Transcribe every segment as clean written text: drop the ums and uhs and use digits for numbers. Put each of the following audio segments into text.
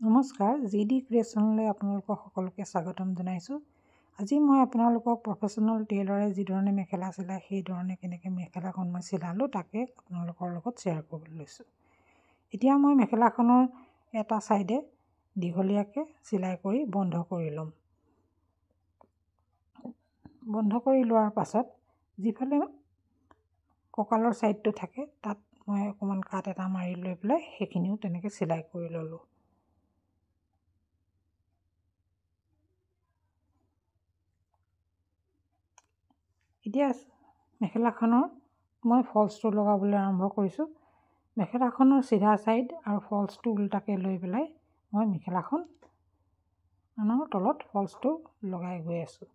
নমস্কাৰ, জিডি ক্ৰিয়েশ্যনলৈ আপোনালোকক সকলোকে স্বাগতম জনাইছোঁ। আজি মই আপোনালোকক প্ৰফেশ্যনেল টেইলৰে যিধৰণে মেখেলা চিলায় সেই ধৰণে কেনেকৈ মেখেলাখন মই চিলালোঁ তাকে আপোনালোকৰ লগত শ্বেয়াৰ কৰিবলৈ লৈছোঁ। এতিয়া মই মেখেলাখনৰ এটা ছাইডে দীঘলীয়াকৈ চিলাই কৰি বন্ধ কৰি ল'ম। বন্ধ কৰি লোৱাৰ পাছত যিফালে কঁকালৰ ছাইডটো থাকে তাত মই অকণমান কাট এটা মাৰি লৈ পেলাই সেইখিনিও তেনেকৈ চিলাই কৰি ল'লোঁ। এতিয়া মেখেলাখনৰ মই ফলছটো লগাবলৈ আৰম্ভ কৰিছোঁ। মেখেলাখনৰ চিধা ছাইড আৰু ফলছটো উল্টাকৈ লৈ পেলাই মই মেখেলাখনৰ তলত ফলছটো লগাই গৈ আছোঁ।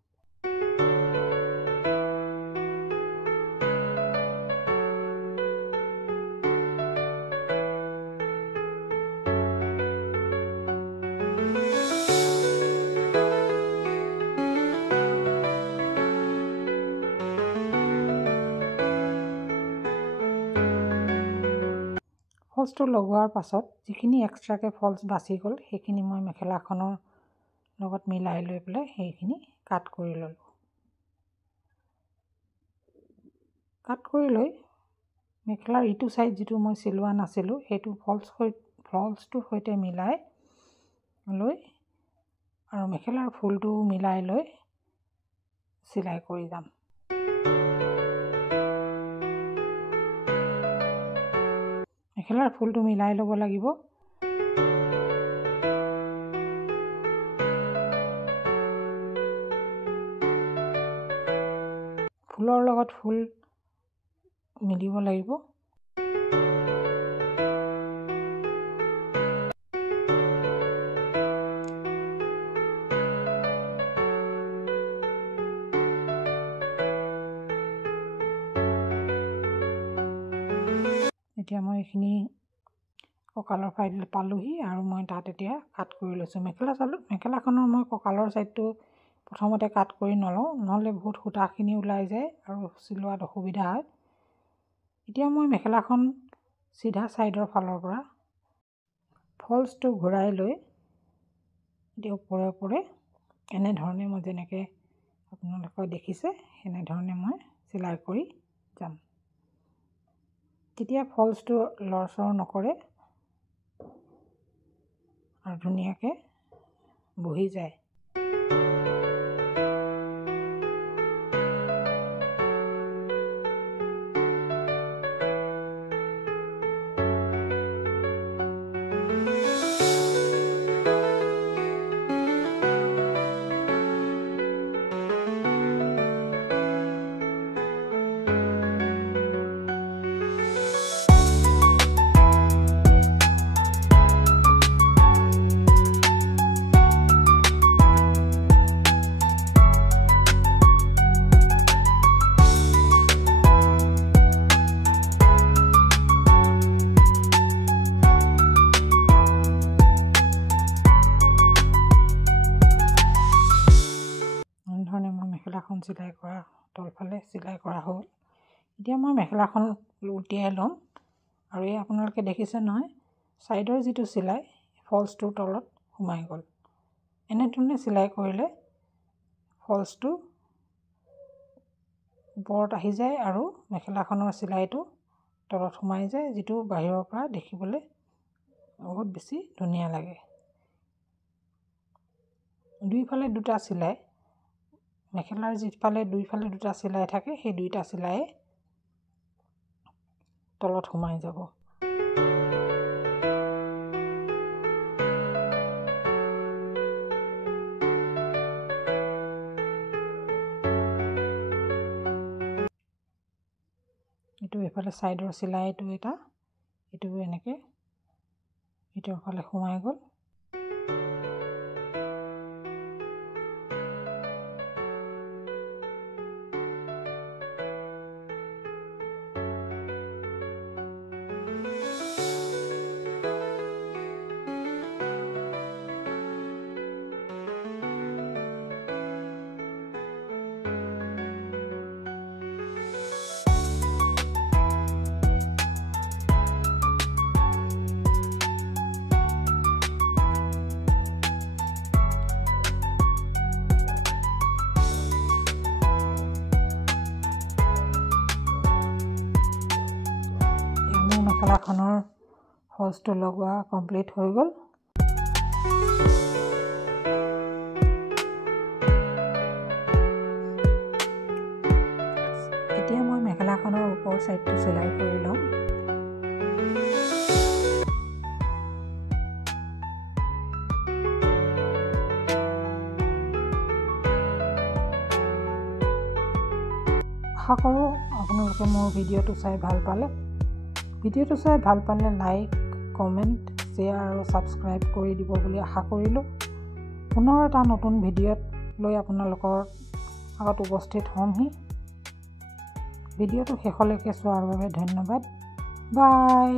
ফলছটো লগোৱাৰ পাছত যিখিনি এক্সট্ৰাকৈ ফলছ বাচি গ'ল সেইখিনি মই মেখেলাখনৰ লগত মিলাই লৈ পেলাই সেইখিনি কাট কৰি ল'লোঁ। কাট কৰি লৈ মেখেলাৰ ইটো ছাইড যিটো মই চিলোৱা নাছিলোঁ সেইটো ফলছটোৰ সৈতে মিলাই লৈ আৰু মেখেলাৰ ফুলটো মিলাই লৈ চিলাই কৰি যাম। মেখেলাৰ ফুলটো মিলাই ল'ব লাগিব। ফুলৰ লগত ফুল মিলিব লাগিব। এতিয়া মই এইখিনি কঁকালৰ ফাইল পালোহি আৰু মই তাত এতিয়া কাট কৰি লৈছোঁ। মেখেলাখনৰ মই কঁকালৰ ছাইডটো প্ৰথমতে কাট কৰি নলওঁ, নহ'লে বহুত সূতাখিনি ওলাই যায় আৰু চিলোৱাত অসুবিধা হয়। এতিয়া মই মেখেলাখন চিধা ছাইডৰ ফালৰ পৰা ফলছটো ঘূৰাই লৈ এতিয়া ওপৰে ওপৰে এনেধৰণে মই যেনেকৈ আপোনালোকে দেখিছে সেনেধৰণে মই চিলাই কৰি যাম। তেতিয়া ফলছটো লৰচৰ নকৰে আৰু ধুনীয়াকৈ বহি যায়। মেখেলাখন চিলাই কৰা তলফালে চিলাই কৰা হ'ল। এতিয়া মই মেখেলাখন উলটিয়াই ল'ম আৰু এই আপোনালোকে দেখিছে নহয় ছাইডৰ যিটো চিলাই ফলছটোৰ তলত সোমাই গ'ল। এনেধৰণে চিলাই কৰিলে ফলছটো ওপৰত আহি যায় আৰু মেখেলাখনৰ চিলাইটো তলত সোমাই যায়, যিটো বাহিৰৰ পৰা দেখিবলৈ বহুত বেছি ধুনীয়া লাগে। দুইফালে দুটা চিলাই, মেখেলাৰ যিফালে দুইফালে দুটা চিলাই থাকে সেই দুইটা চিলাইয়ে তলত সোমাই যাব। এইটো এইফালে ছাইডৰ চিলাইটো এটা, এইটো এনেকৈ ভিতৰৰ ফালে সোমাই গ'ল। মেখেলাখনৰ হজটো লগোৱা কমপ্লিট হৈ গ'ল। এতিয়া মই মেখেলাখনৰ ওপৰ চাইডটো চিলাই কৰি ল'ম। আশা কৰোঁ আপোনালোকে মোৰ ভিডিঅ'টো চাই ভাল পালে। ভিডিঅ'টো চাই ভাল পালে লাইক, কমেণ্ট, শ্বেয়াৰ আৰু ছাবস্ক্ৰাইব কৰি দিব বুলি আশা কৰিলোঁ। পুনৰ এটা নতুন ভিডিঅ'ত লৈ আপোনালোকৰ আগত উপস্থিত হ'মহি। ভিডিঅ'টো শেষলৈকে চোৱাৰ বাবে ধন্যবাদ। বাই।